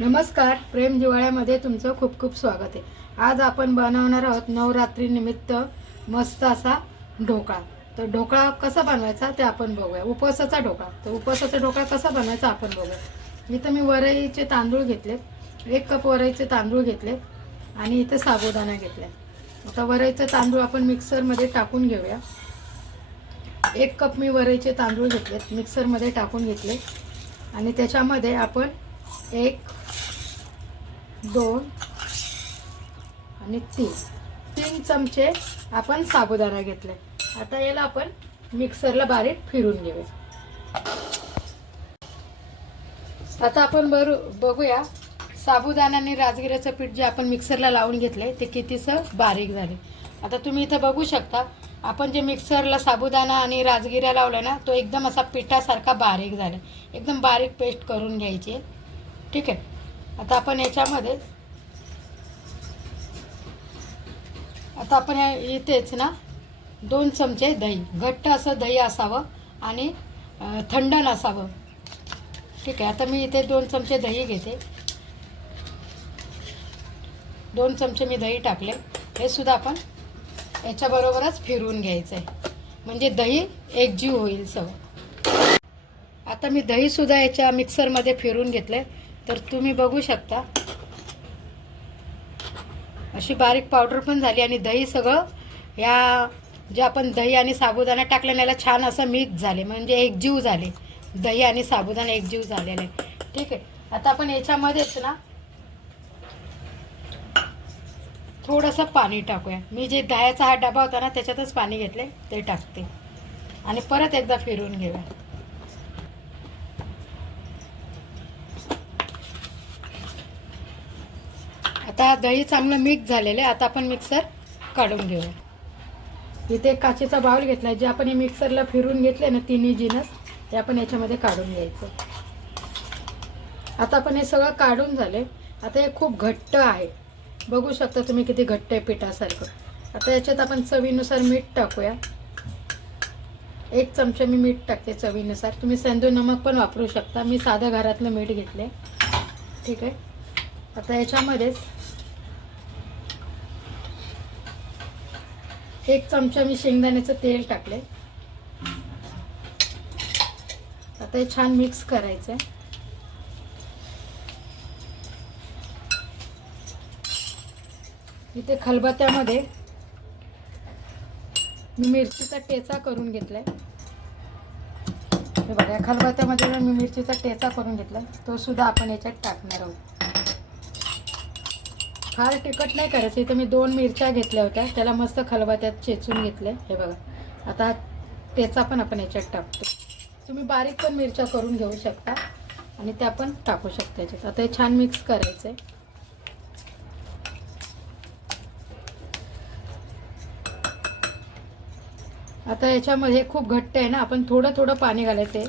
नमस्कार प्रेम जिवाळ्यामध्ये तुमचं खूप खूप स्वागत आहे. आज आपण बनवणार आहोत नवरात्री निमित्त मस्त असा ढोकळा. तर ढोकळा कसा बनवायचा ते आपण बघूया. उपवासाचा ढोकळा. तर उपवासाचा ढोकळा कसा बनवायचा आपण बघूया. इथं मी वरईचे तांदूळ घेतले. एक कप वरईचे तांदूळ घेतले आणि इथे साबुदाणा घेतला. आता वरईचे तांदूळ आपण मिक्सरमध्ये टाकून घेऊया. एक कप मी वरईचे तांदूळ घेतलेत मिक्सरमध्ये टाकून घेतले. आणि त्याच्यामध्ये आपण एक दोन आणि तीन. तीन चमचे आपण साबुदाणा घेतले. आता याला आपण मिक्सरला बारीक फिरून घेऊया. आता आपण बरू बघूया साबुदाणा आणि राजगिऱ्याचं पीठ जे आपण मिक्सरला लावून घेतले ते कितीसं बारीक झाले. आता तुम्ही इथं बघू शकता आपण जे मिक्सरला साबुदाणा आणि राजगिऱ्या लावला ना तो एकदम असा पिठासारखा बारीक झाला. एकदम बारीक पेस्ट करून घ्यायची. आहे. ठीक आहे. आता आपण याच्यामध्ये आता आपण या- इथेच ना दोन चमचे दही. घट्ट असं दही असावं आणि थंड नसावं ठीक आहे. आता मी इथे दोन चमचे दही घेते. दोन चमचे मी दही टाकले. हे सुद्धा आपण याच्याबरोबरच फिरवून घ्यायचं आहे म्हणजे दही एकजीव होईल सगळं. आता मी दहीसुद्धा याच्या मिक्सरमध्ये फिरून घेतलं आहे तर तुम्ही बघू शकता. अशी बारीक पावडर पण झाली आणि दही सगळं या जे आपण दही आणि साबुदाणा टाकलं याला छान असं मिक्स झाले. म्हणजे एकजीव झाले. दही आणि साबुदाणा एकजीव झालेले. ठीक आहे. आता आपण याच्यामध्येच ना थोडंसं पाणी टाकूया. मी जे दह्याचा हा डबा होता ना त्याच्यातच पाणी घेतले ते टाकते. आणि परत एकदा फिरून घेऊया. आता दही चांगलं मिक्स झालेलं आहे. आता आपण मिक्सर काढून घेऊया. इथे काचेचा बाउल घेतला जे आपण हे मिक्सरला फिरून घेतले ना तिन्ही जिनस ते आपण याच्यामध्ये काढून घ्यायचं. आता आपण हे सगळं काढून झाले आता हे खूप घट्ट आहे. बघू शकता तुम्ही किती घट्ट आहे पिठासारखं. आता याच्यात आपण चवीनुसार मीठ टाकूया. एक चमचा मी मीठ टाकते चवीनुसार. तुम्ही सेंदू नमक पण वापरू शकता. मी साधं घरातलं मीठ घेतले ठीक आहे? आता याच्यामध्येच एक चमचा मी शेंगदाण्याचं तेल टाकले. आता हे छान मिक्स करायचं आहे इथे खलबत्यामध्ये मी मिरचीचा ठेचा करून घेतलाय. हे बघा खलबत्यामध्ये मी मिरचीचा ठेचा करून घेतलाय. तो सुद्धा आपण याच्यात टाकणार आहोत. फार तिखट नाही करायचं. इथं मी दोन मिरच्या घेतल्या होत्या. त्याला मस्त खलवा त्यात चेचून घेतल्या हे बघा. आता त्याचा पण आपण याच्यात टाकतो. तुम्ही बारीक पण मिरच्या करून घेऊ शकता. आणि त्या पण टाकू शकता याच्यात. आता हे छान मिक्स करायचं आहे आता याच्यामध्ये खूप घट्ट आहे ना. आपण थोडं थोडं पाणी घालायचं आहे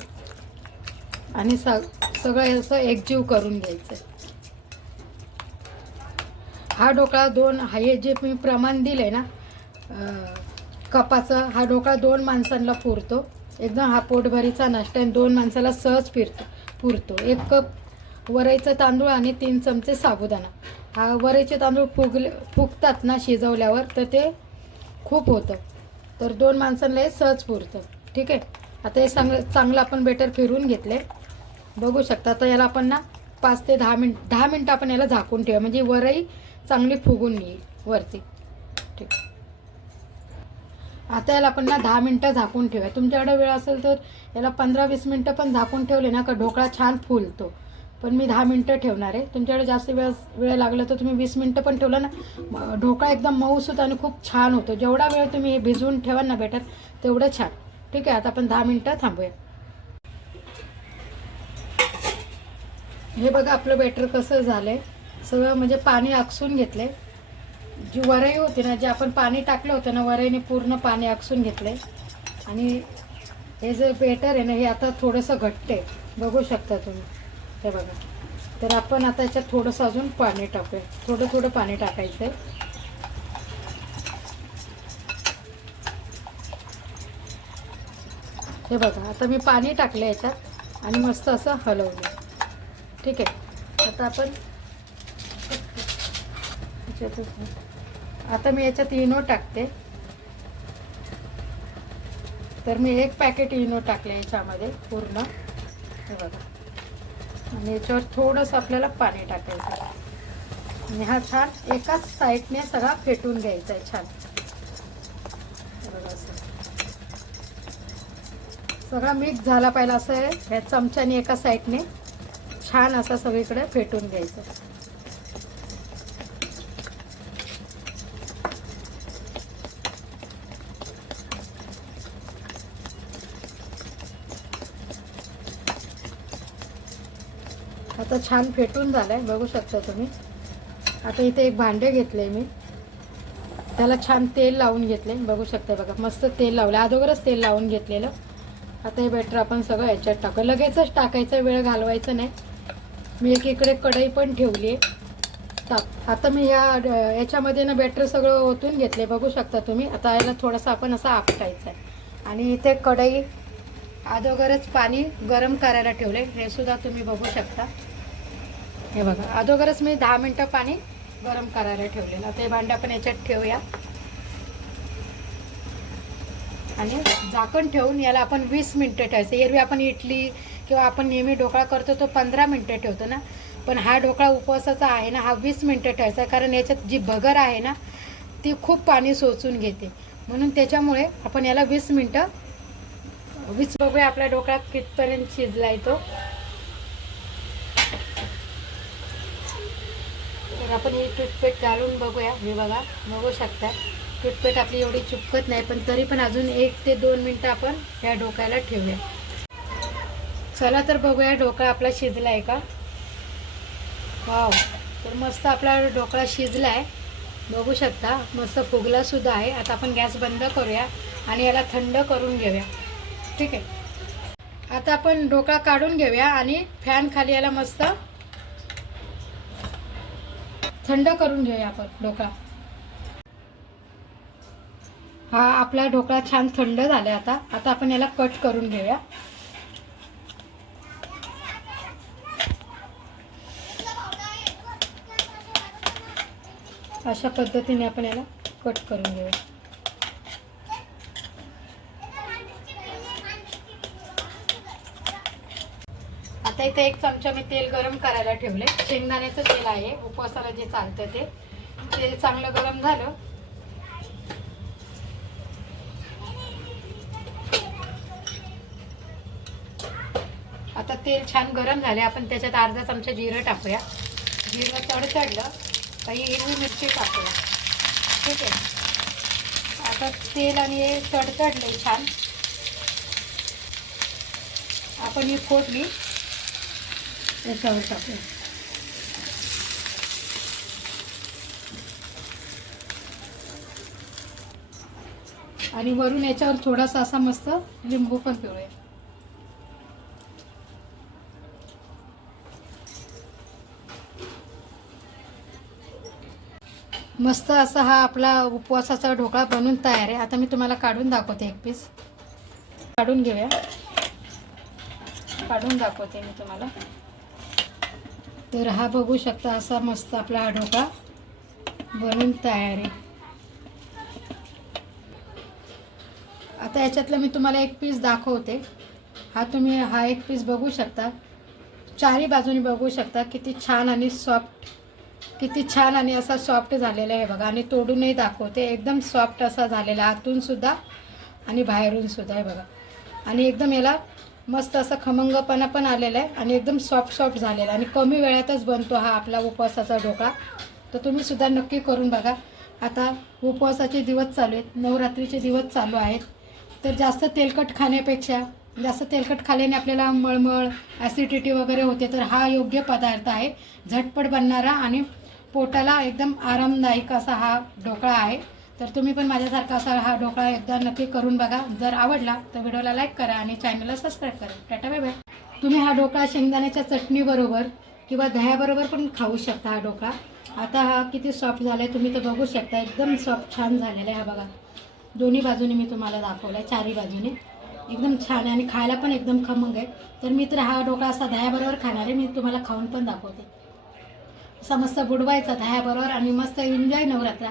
आणि स सगळं असं एकजीव करून घ्यायचं आहे हा ढोकळा दोन हे जे मी प्रमाण दिलं आहे ना कपाचं हा ढोकळा दोन माणसांना पुरतो. एकदम हा पोटभरीचा नाश्ता आणि दोन माणसाला सहज फिरतो पुरतो. एक कप वरईचं तांदूळ आणि तीन चमचे साबुदाणा. हा वरईचे तांदूळ फुगले फुगतात ना शिजवल्यावर तर ते खूप होतं. तर दोन माणसांना हे सहज पुरतं. ठीक आहे? आता हे चांगलं चांगलं आपण बेटर फिरून घेतले बघू शकता. तर याला आपण ना पाच ते दहा मिनिट दहा मिनटं आपण याला झाकून ठेवा म्हणजे वरही चांगली फुगून येईल वरती. ठीक. आता याला आपण ना दहा मिनटं झाकून ठेवूया. तुमच्याकडे वेळ असेल तर याला पंधरा वीस मिनटं पण झाकून ठेवले ना का ढोकळा छान फुलतो. पण मी दहा मिनटं ठेवणार आहे. तुमच्याकडे जास्त वेळ वेळ लागला तर तुम्ही वीस मिनटं पण ठेवलं ना ढोकळा एकदम मऊस होतो आणि खूप छान होतो. जेवढा वेळ तुम्ही हे भिजवून ठेवा ना बेटर तेवढं छान. ठीक आहे आता आपण दहा मिनटं थांबूया. हे बघा आपलं बेटर कसं झालं आहे सगळं म्हणजे पाणी आकसून घेतले. जी वरई होती ना जे आपण पाणी टाकलं होतं ना वरईने पूर्ण पाणी आकसून घेतले. आणि हे जे बेटर आहे ना हे आता थोडंसं घट्ट. आहे बघू शकता तुम्ही. हे बघा. तर आपण आता याच्यात थोडंसं अजून पाणी टाकूया. थोडं थोडं पाणी टाकायचं. आहे हे बघा आता मी पाणी टाकलं याच्यात आणि मस्त असं हलवलं. ठीक आहे. आता आपण आता मी याच्यात इनो टाकते. तर मी एक पॅकेट इनो टाकले याच्यामध्ये पूर्ण. हे बघा. आणि याच्यावर थोडंसं आपल्याला पाणी टाकायचं आणि हा छान एकाच साईडने सगळा फेटून घ्यायचा आहे छान. बघा सगळा मिक्स झाला पाहिजे असं आहे. ह्या चमच्याने एका साईडने छान असा सगळीकडे फेटून घ्यायचं आता छान फेटून झालं आहे बघू शकता तुम्ही. आता इथे एक भांडे घेतले मी. त्याला छान तेल लावून घेतले. बघू शकता बघा मस्त तेल लावलं. अगोदरच तेल लावून घेतलेलं. आता हे बॅटर आपण सगळं याच्यात टाकू. लगेचच टाकायचं वेळ घालवायचं नाही. मी एक इकडे कढई पण ठेवली आहे. ताप आता मी या याच्यामध्ये ना बॅटर सगळं ओतून घेतले. बघू शकता तुम्ही. आता याला थोडंसं आपण असं आपटायचं आहे. आणि इथे कढई अगोदरच पाणी गरम करायला ठेवले. हे सुद्धा तुम्ही बघू शकता. हे बघा अगोदरच मी दहा मिनटं पाणी गरम करायला ठेवलेलं. ते भांडं आपण याच्यात ठेवूया. आणि झाकण ठेवून याला आपण वीस मिनटं ठेवायचं. एरवी आपण इडली किंवा आपण नेहमी ढोकळा करतो तो पंधरा मिनटं ठेवतो ना. पण हा ढोकळा उपवासाचा आहे ना हा वीस मिनटं ठेवायचा. कारण याच्यात जी भगर आहे ना ती खूप पाणी सोचून घेते. म्हणून त्याच्यामुळे आपण याला वीस मिनटं वीस बघूया आपल्या ढोकळा कितपर्यंत शिजलाय तो तर आपण ही टूथपेट घालून बघूया. हे बघा बघू शकता. टूथपेट आपली एवढी चुपकत नाही पण तरी पण अजून एक ते दोन मिनटं आपण या डोक्याला ठेवूया. चला तर बघूया ढोकळा आपला शिजला आहे का? वाव. तर मस्त आपला ढोकळा शिजला आहे बघू शकता मस्त फुगलासुद्धा आहे. आता आपण गॅस बंद करूया आणि याला थंड करून घेऊया. ठीक आहे. आता आपण ढोकळा काढून घेऊया आणि फॅन खाली याला मस्त थंड करून घेऊया आपण ढोकळा. हा आपला ढोकळा छान थंड झाला आता. आता आपण याला कट करून घेऊया. अशा पद्धतीने आपण याला कट करून घेऊया. आता इथे एक चमचा मी तेल गरम करायला ठेवले शेंगदाण्याचं तेल आहे उपवासाला जे चालतं ते. तेल चांगलं गरम झालं. आता तेल छान गरम झाले आपण त्याच्यात अर्धा चमचा जिरं टाकूया. जिरं तडतडलं काही हिरवी मिरची टाकूया. ठीक आहे? आता तेल आणि हे चढ चढले छान. आपण ही फोडणी याच्यावर टाकू आणि वरून याच्यावर थोडासा असा मस्त लिंबू पण पिळूया. मस्त असा हा आपला उपवासाचा ढोकळा बनून तयार आहे. आता मी तुम्हाला काढून दाखवते एक पीस काढून घेऊया. काढून दाखवते मी तुम्हाला. तर हा बघू शकता असा मस्त आपला हा बनून तयार आहे. आता याच्यातलं मी तुम्हाला एक पीस दाखवते. हा तुम्ही हा एक पीस बघू शकता. चारही बाजूनी बघू शकता किती छान आणि सॉफ्ट किती छान आणि असा सॉफ्ट झालेला आहे बघा. आणि तोडूनही दाखवते. एकदम सॉफ्ट असा झालेला आतूनसुद्धा आणि बाहेरूनसुद्धा आहे बघा. आणि एकदम याला मस्त असा खमंगपणा पण आलेला आहे आणि एकदम सॉफ्ट सॉफ्ट झालेला आहे. आणि कमी वेळातच बनतो हा आपला उपवासाचा ढोकळा. तर तुम्ही सुद्धा नक्की करून बघा. आता उपवासाचे दिवस चालू आहेत. नवरात्रीचे दिवस चालू आहेत. तर जास्त तेलकट खाण्यापेक्षा जास्त तेलकट खाल्याने आपल्याला मळमळ ॲसिडिटी वगैरे होते. तर हा योग्य पदार्थ आहे. झटपट बनणारा आणि पोटाला एकदम आरामदायक असा हा ढोकळा आहे. तर तुम्ही पण माझ्यासारखा असा हा ढोकळा एकदा नक्की करून बघा. जर आवडला तर व्हिडिओला लाईक करा आणि चॅनलला सबस्क्राईब करा. टाटा बाय बाय तुम्ही हा ढोकळा शेंगदाण्याच्या चटणीबरोबर किंवा दह्याबरोबर पण खाऊ शकता हा ढोकळा. आता हा किती सॉफ्ट झाला आहे तुम्ही तर बघू शकता. एकदम सॉफ्ट छान झालेला आहे हा बघा. दोन्ही बाजूने मी तुम्हाला दाखवलं आहे चारही बाजूने. एकदम छान आहे आणि खायला पण एकदम खमंग आहे. तर मी तर हा ढोकळा असा दह्याबरोबर खाणार आहे. मी तुम्हाला खाऊन पण दाखवते. असा मस्त बुडवायचा दह्याबरोबर आणि मस्त एन्जॉय नवरात्रा.